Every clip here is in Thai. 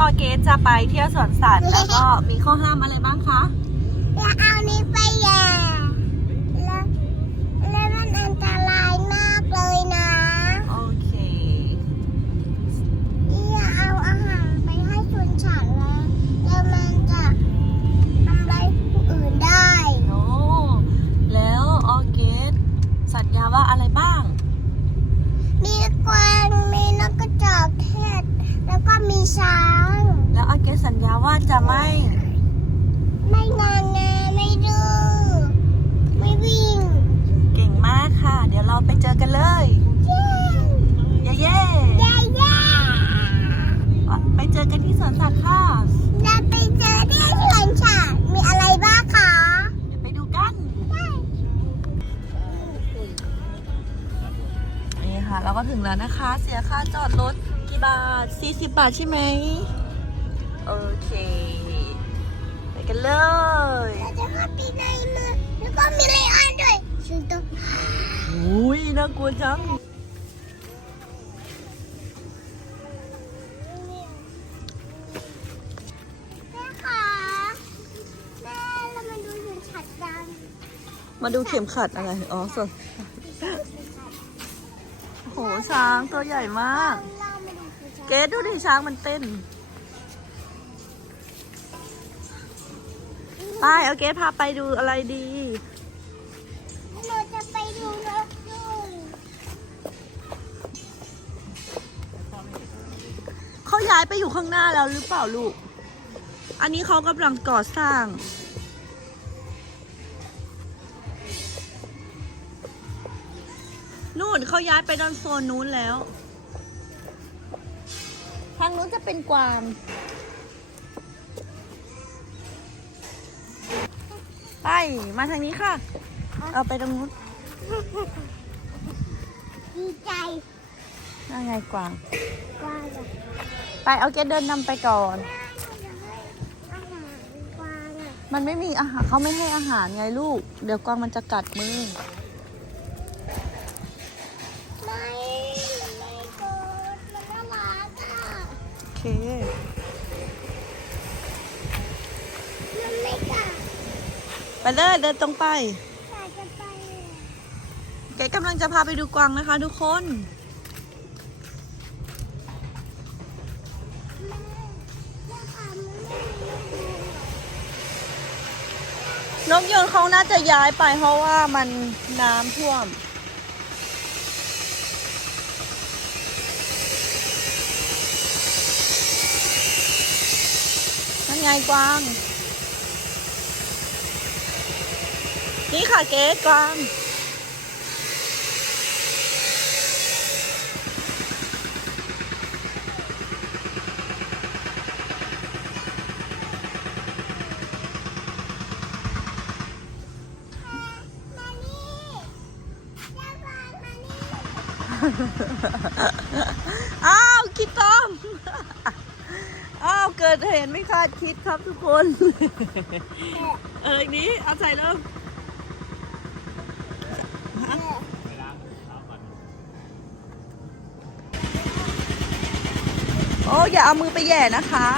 ออร์เกสจะไปเที่ยวสวนสัตว์แล้วก็มีข้อห้ามอะไรบ้างคะอย่าเอานี้ไปแย่แล้วแล้วมันอันตรายมากเลยนะ โอเคอย่าเอาอาหารไปให้ชนฉันแล้วแล้วมันจะทำร้ายผู้อื่นได้โอ้แล้วออร์เกสสัญญาว่าอะไรบ้าง มีกวางมีนกกระจอกเทศ แล้วก็มีช้าง แล้วออเกสัญญาว่าจะไม่ 40บาทใช่ไหม โอเค ไปกันเลยเราจะเข้าไปในเมืองแล้วก็มีไลออนด้วยฉันต้องอุ้ยน่ากลัวจังแม่คะแม่เรามาดูสวนสัตว์กันมาดูเข็มขัดอะไร อ๋อสดโอ้โหช้างตัวใหญ่มาก เรามาดูสวนสัตว์เกดดูดิช้างมันเต้น ไปเอาเกดพาไปดูอะไรดี เราจะไปดูนกด้วยเขาย้ายไปอยู่ข้างหน้าแล้วหรือเปล่าลูก อันนี้เขากำลังก่อสร้าง นู่นเขาย้ายไปด้านโซนนู้นแล้ว ทางนู้นจะเป็นกวางไป มาทางนี้ค่ะ เอาไปตรงนู้น ดีใจนั่นไงกวาง กวางอะไปเอาเกดเดินนำไปก่อนแม่จะให้อาหารกวางอะมันไม่มีอาหารเขาไม่ให้อาหารไงลูก เดี๋ยวกวางมันจะกัดมือ เคมันไม่กัดไปเลยเดินตรงไป อยากจะไปอะเก๋กำลังจะพาไปดูกวางนะคะ ทุกคน แม่แม่ค่ะมันไม่มีนกยูงหรอนกยูงเขาน่าจะย้ายไปเพราะว่ามันน้ำท่วม ไงกวาง นี่ค่ะเก๋กวางมานี่เจ้ากวางมานี่อ้าวคิดต้อม อ้าวเกิดเหตุไม่คาดคิดครับทุกคน เอออย่างนี้เอาใส่เริ่มโอ้อย่าเอามือไปแหย่นะคะ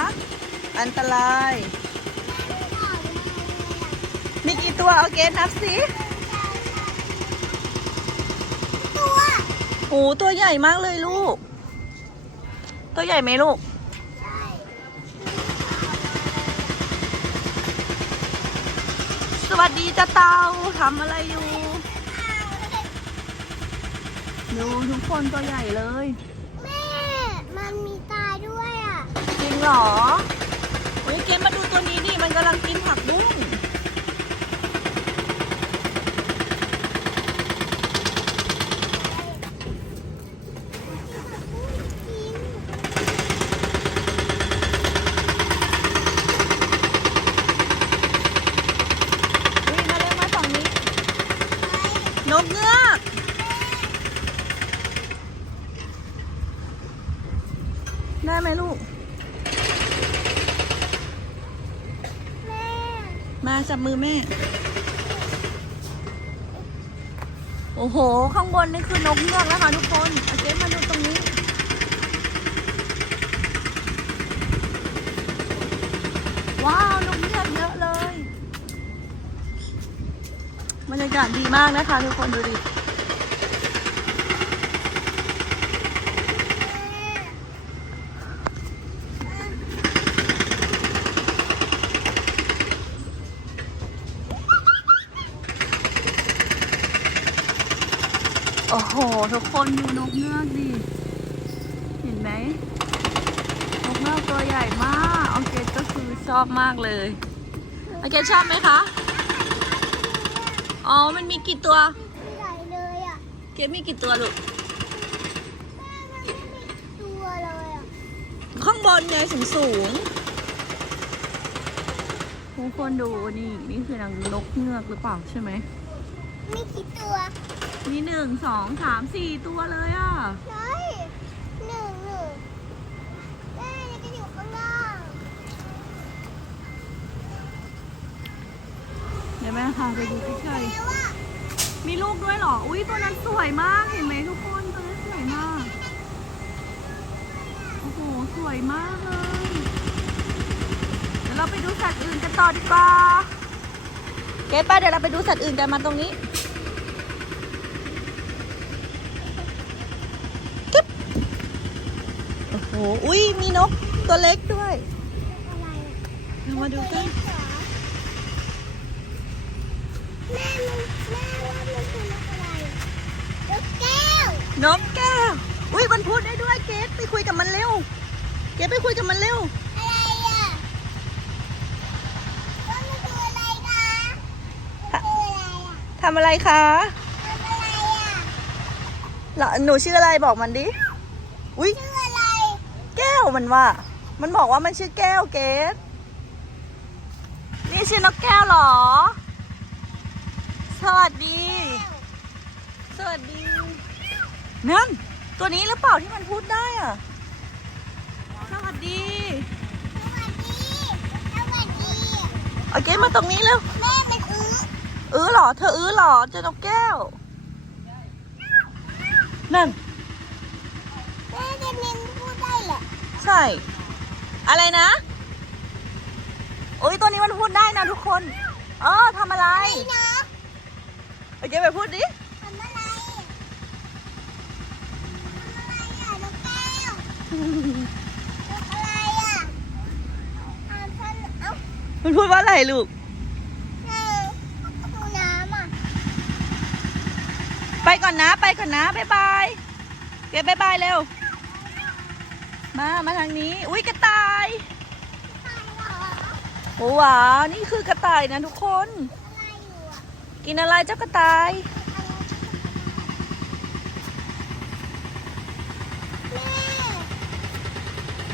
อันตราย มีกี่ตัวเอาเกณฑ์นับสิตัวโหตัวใหญ่มากเลยลูก ตัวใหญ่ไหมลูก วัสดีจ้าเตาทำอะไรอยู่ ดูทุกคนตัวใหญ่เลย แม่ มันมีตาด้วยอะ จริงเหรอ โอ้ยเกมมาดูตัวนี้ดิ มันกำลังกินผักบุ้งับมือแม่ โอ้โห ข้างบนนี่คือนกเงือกแล้วค่ะทุกคนเอาเจ๊มาดูตรงนี้ ว้าวนกเงือกเยอะเลยบรรยากาศดีมากนะคะทุกคนดูดิ ทุกคนดูนกเงือกดิ เห็นไหมนกเงือกตัวใหญ่มากโอเคก็คือชอบมากเลยโอเคชอบไหมคะ อ๋อ มันมีกี่ตัวใหญ่เลยอะเกมมีกี่ตัวลูกแม่มันไม่มีตัวเลยอะ ข้างบนไงสูงสูงทุกคนดูนี่นี่คือนางนกเงือกหรือเปล่าใช่ไหมมีกี่ตัว มีหนึ่งสองสามสี่ตัวเลยอะ ใช่หนึ่งหนึ่งแม่จะอยู่ข้างล่างเดี๋ยวแม่พาไปดูใกล้แล้วอะๆมีลูกด้วยเหรอ อุ้ยตัวนั้นสวยมากเห็นไหมทุกคนตัวนั้นสวยมาก โอ้โหสวยมากเลย เดี๋ยวเราไปดูสัตว์อื่นกันต่อดีกว่า เก๋ป้าเดี๋ยวเราไปดูสัตว์อื่นกันมาตรงนี้จึ๊บ โอ้โหอุ้ยมีนกตัวเล็กด้วยอะไรอะเรามาดูกันแม่มันแม่ว่ามันคือนกอะไรนกแก้วนกแก้วอุ้ยมันพูดได้ด้วยเกดไปคุยกับมันเร็ว เกดไปคุยกับมันเร็ว อะไรอะว่ามันคืออะไรคะมันคืออะไรอะทำอะไรคะทำอะไรอะเหรอหนูชื่ออะไรบอกมันดิอุ้ยชื่ออะไรแก้ วมันว่า มันบอกว่ามันชื่อแก้วเกดนี่ชื่อนกแก้วเหรอ สวัสดี สวัสดีนั่นตัวนี้หรือเปล่าที่มันพูดได้อะ สวัสดีสวัสดีสวัสดีเอาเกดมาตรงนี้เร็วแม่เป็นอื้ออื้อเหรอ เธออื้อเหรอเจอนกแก้ว นั่น แม่จะเน้นพูดได้เหรอ ใช่ อะไรนะโอ้ยตัวนี้มันพูดได้นะทุกคนเออทำอะไรไม่นะโอเคไปพูดดิทำอะไรทำอะไรอะนกแก้วนกอะไรอะอ่านฉันเอ้ามันพูดว่าอะไรลูกแม่ดูน้ำอะไปก่อนนะ ไปก่อนนะ บ๊ายบายเกบ๊ายบายเร็ว มามาทางนี้ อุ้ยกระต่ายตายเหรอโอ้ว้าวนี่คือกระต่ายนะทุกคนอะไรอยู่อะกินอะไรเจ้ากระต่ายแม่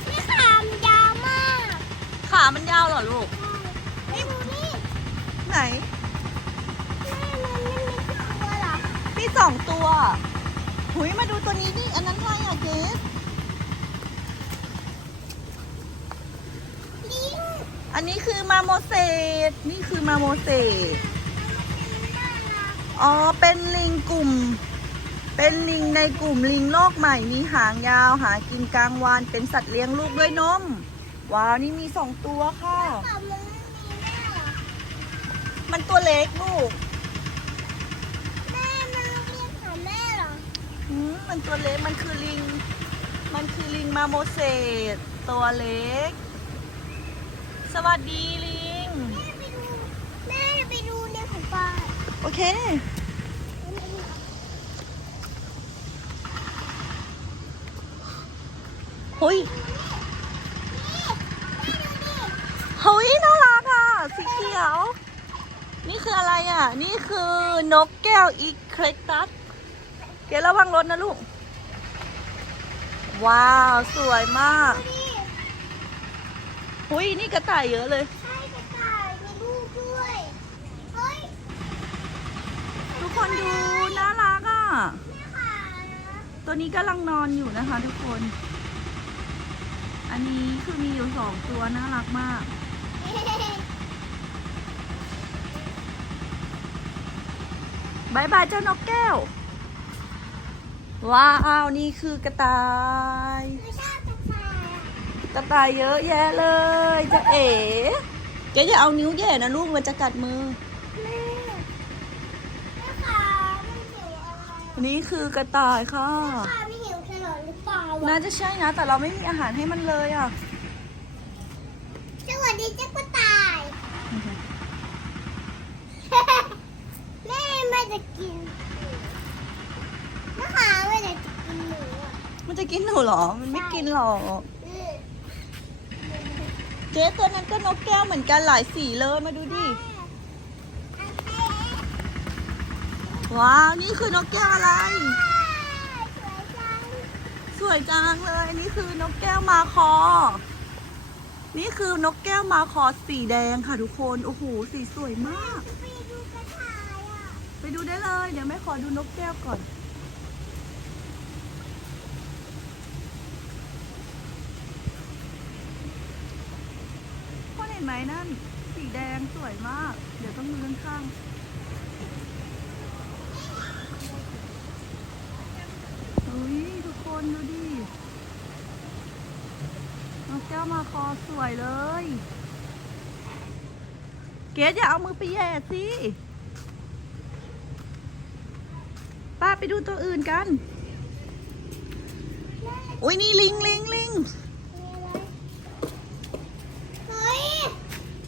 แม่ขามยาวมากขามันยาวเหรอลูก แม่ดูนี่ไหน แม่มันไม่มีตัวเหรอ มีสองตัว หุยมาดูตัวนี้ดิ อันนั้นอะไรอะเกส ลิง อันนี้คือมาโมเสสนี่คือมาโมเสสน่ารักอ๋อ เป็นลิงกลุ่ม เป็นลิงในกลุ่มลิงโลกใหม่ มีหางยาวหากินกลางวันเป็นสัตว์เลี้ยงลูกด้วยนม ว้าว นี่มีสองตัวค่ะแต่มันไม่มีแม่เหรอมันตัวเล็กลูก แม่มันเรียกหาแม่เหรออืมมันตัวเล็ก มันคือลิง มันคือลิงมาโมเสสตัวเล็ก สวัสดีลิงแม่ไปดูแม่ไปดูในของป้าโอเค เฮ้ย เฮ้ย น่ารักอะ สีเขียว นี่คืออะไรอะ นี่คือนกแก้วอีเครตัสเกดระวังรถนะลูก ว้าว สวยมากนี่ หุยนี่กระต่ายเยอะเลย ใช่กระต่ายมีลูกด้วย เฮ้ยทุกคนดูน่ารักอะแม่ขานะตัวนี้กำลังนอนอยู่นะคะ ทุกคน อันนี้คือมีอยู่สองตัวน่ารักมาก บายบายเจ้านกแก้ว ว้าว นี่คือกระต่าย ไม่ชอบกระต่ายอะ กระต่ายเยอะแยะเลยจะเอ๋เจ๊อย่าเอานิ้วแหย่นะลูกมันจะกัดมือแม่นี่คือกระต่ายค่ะป้าไม่หิวแครอทหรือเปล่าวะน่าจะใช่นะ แต่เราไม่มีอาหารให้มันเลยอะ สวัสดีเจ้ากระต่าย แม่ไม่จะกินนะคะไม่จะกินหนูอะมันจะกินหนูเหรอ มันไม่กินหรอกอืม เจ๊ตัวนั้นก็นกแก้วเหมือนกันหลายสีเลยมาดูดิ ว้าว นี่คือนกแก้วอะไรสวยจังสวยจังเลย นี่คือนกแก้วมาคอ นี่คือนกแก้วมาคอสีแดงค่ะทุกคน โอ้โห สีสวยมาก ไปดูกระต่ายอะไปดูได้เลย เดี๋ยวแม่ขอดูนกแก้วก่อน พ่อเห็นไหมนั่น สีแดงสวยมาก เดี๋ยวต้องดูด้านข้างอุ้ยทุกคนดูดินกแก้วมาคอสวยเลย เกดอย่าเอามือไปแย่สิป้าไปดูตัวอื่นกัน อุ้ยนี่ลิงลิงลิง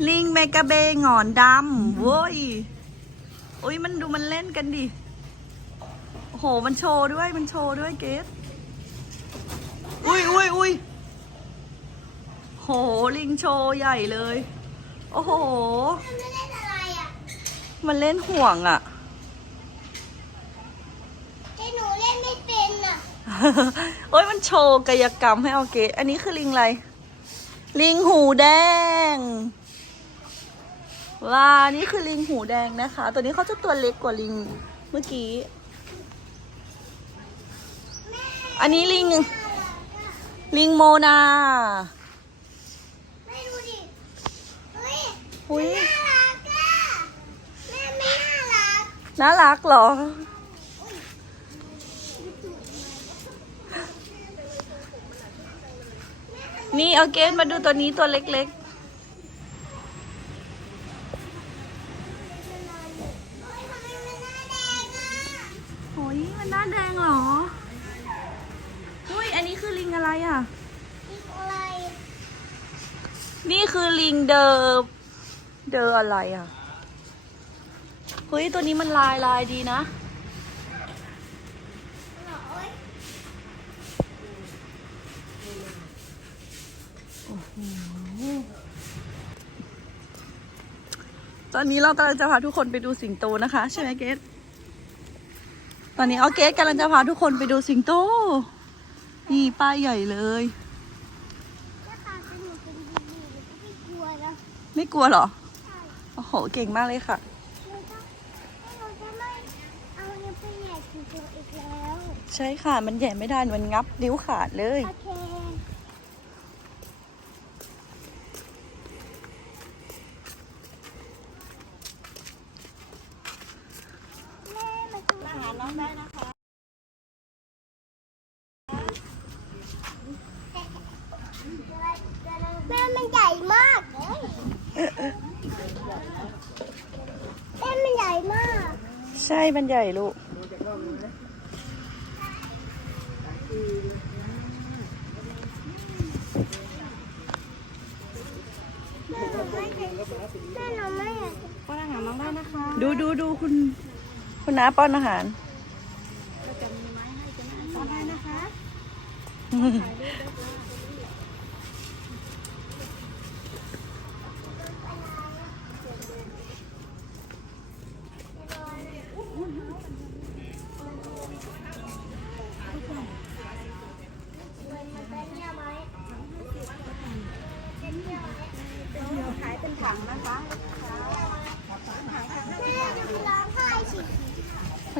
ลิงเมกะเบหงอนดำโว้ยอุ้ยมันดูมันเล่นกันดิโอ้โหมันโชว์ด้วยมันโชว์ด้วยเกดอุ้ยอุ้ยอุ้ยโหลิงโชว์ใหญ่เลย โอ้โห มันไม่เล่นอะไรอะ มันเล่นห่วงอะแต่หนูเล่นไม่เป็นอะ โอ้ยมันโชว์กายกรรมให้เอาเกตอันนี้คือลิงอะไร ลิงหูแดง ว้านี่คือลิงหูแดงนะคะ ตัวนี้เขาจะตัวเล็กกว่าลิงเมื่อกี้ อันนี้ลิง ลิงโมนาไม่ดูดิเฮ้ยหุยน่ารักอะแม่ไม่น่ารักน่ารักเหรอ นี่เอาเกตมาดูตัวนี้ตัวเล็กๆ เฮ้ยทำไมมันหน้าแดงอะ โอ้ยมันหน้าแดงเหรอ อุ้ยอันนี้คือลิงอะไรอะ อีกอะไรนี่คือลิงเดอร์เดอร์อะไรอะเฮ้ยตัวนี้มันลายลายดีนะ หนอยตอนนี้เรากำลังจะพาทุกคนไปดูสิงโตนะคะ ใช่ไหมเกส อนนี้เอาเกสกำลังจะพาทุกคนไปดูสิงโต นี่ป้ายใหญ่เลยถ้าตาเป็นหนูเป็นดีๆหนูก็ไม่กลัวนะไม่กลัวเหรอใช่โอ้โห เก่งมากเลยค่ะเราจะเราจะไม่เอาเงินไปแย่ถึงตัวอีกแล้วใช่ค่ะ มันใหญ่ไม่ได้ มันงับนิ้วขาดเลย โอเค แม่มาดูอาหารน้องได้นะคะ แม่มันใหญ่มากแม่มันใหญ่มาก ใช่มันใหญ่ลูก แม่หนูไม่แม่หนูไม่ป้อนอาหารน้องได้นะคะดูดูดูคุณ คุณน้าป้อนอาหารป้อนได้นะคะ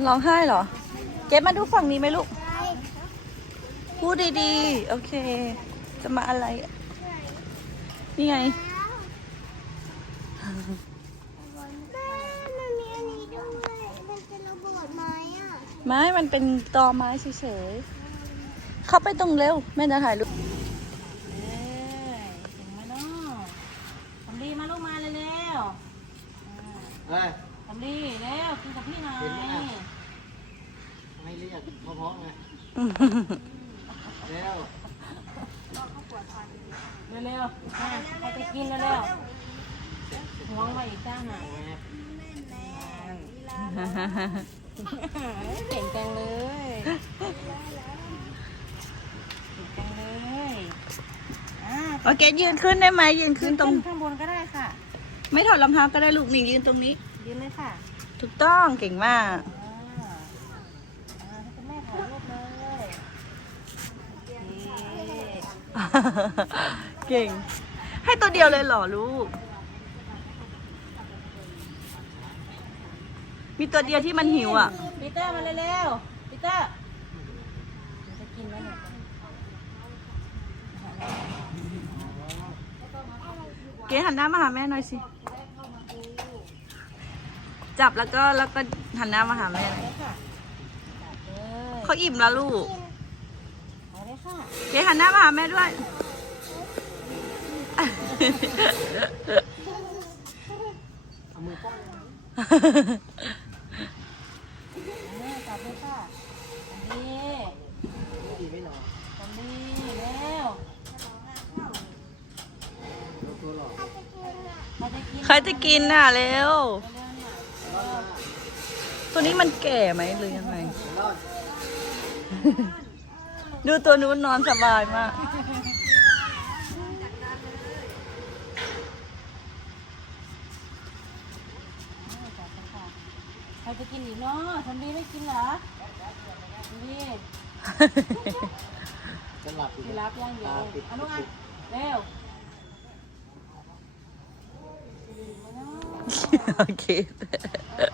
ร้องไห้เหรอเก็บมาดูฝั่งนี้ไหมลูกใช่พูดดีๆ โอเค จะมาอะไร นี่ไงแม่มันมีอันนี้ด้วยมันเป็นระเบิดไหมอะไม้มันเป็นตอไม้เฉยๆ เข้าไปตรงเร็ว แม่จะถ่ายรูป เอ้ยถึงมาเนาะทำดีมาลูกมาเร็ว เอ้ย ๆทำดีเร็วกินกับพี่หน่อย เห็นไหมอะ ไม่รีบ เขาเพราะไงแล้ว เร็วๆมาใครจะกินเร็วๆห่วงไว้อีกจ้าหน่ะ เก่งจังเลยเก่งจังเลยอ่าโอเคยืนขึ้นได้ไหมยืนขึ้นตรง ข้างบนก็ได้ค่ะ ไม่ถอดรองเท้าก็ได้ลูกหนิงยืนตรงนี้ ยืนเลยค่ะถูกต้องเก่งมาก อ่าอ่าให้คุณแม่ถ่ายรูปเลยโอเคเก่ง ให้ตัวเดียวเลยเหรอลูก มีตัวเดียวที่มันหิวอะ ปีเตอร์มาเร็วๆปีเตอร์มันจะกินไหมเนี่ยเก๋หันหน้ามาหาแม่หน่อยสิ จับแล้วก็แล้วก็หันหน้ามาหาแม่หน่อยเลยค่ะจับเลยเขาอิ่มแล้วลูก เอาเลยค่ะเก๋หันหน้ามาหาแม่ด้วย เอามือป้อง แม่จับเลยค่ะจันดี ดีไม่หนอ จันดีเร็ว ลูกตัวหลอก ใค รจะกินใครจะกินน่ะเร็วเร็วๆหน่อยรอดมาตัวนี้มันแก่ไหมหรือยังไงรอดดูตัวนู้นนอนสบายมากเอาจับเลยค่ะใครจะกินอีกเนาะจันดีไม่กินเหรอจันดีจะหลับอยู่พี่รับย่างเดียวตาปิดเอาลูกอะเร็ว โอเค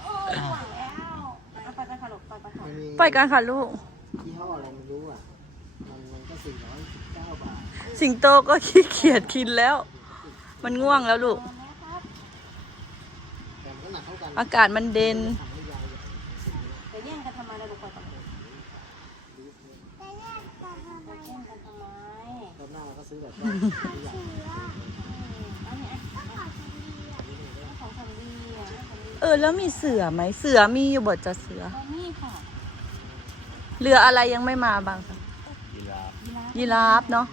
โอ้ยหวังแล้วเอาไปกันค่ะลูกไปไปค่ะมันมีไปกันค่ะลูก ยี่ห้ออะไรไม่รู้อะ มันมันก็สี่ร้อยสิบเก้าบาทสิงโตก็ขี้เกียจกินแล้ว มันง่วงแล้วลูก แต่มันก็หนักเท่ากันอากาศมันเด่น ทำให้ยาวอย่างไปแย่งกันทำไมล่ะลูกไปก่อนไปแย่งกันทำไม รอบหน้าเราก็ซื้อแบบว่า ใหญ่ เออ แล้วมีเสือไหมเสือมีอยู่บทจะเสือ เอานี่ค่ะเรืออะไรยังไม่มาบ้างคะยีราฟยีราฟเนาะ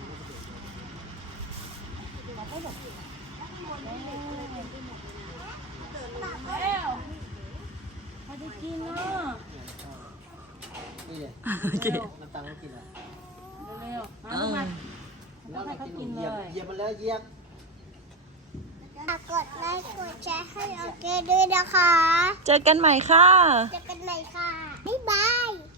แล้วใครจะกินเนาะนี่เลยโอเคน้ำตาลก็กินอะเร็วๆมาลูกมาแล้วเรากินเหยียบเหยียบมันแล้วเหยียบ ฝากกดไลค์กดแชร์ให้โอเคด้วยนะคะ เจอกันใหม่ค่ะ เจอกันใหม่ค่ะ บ๊ายบาย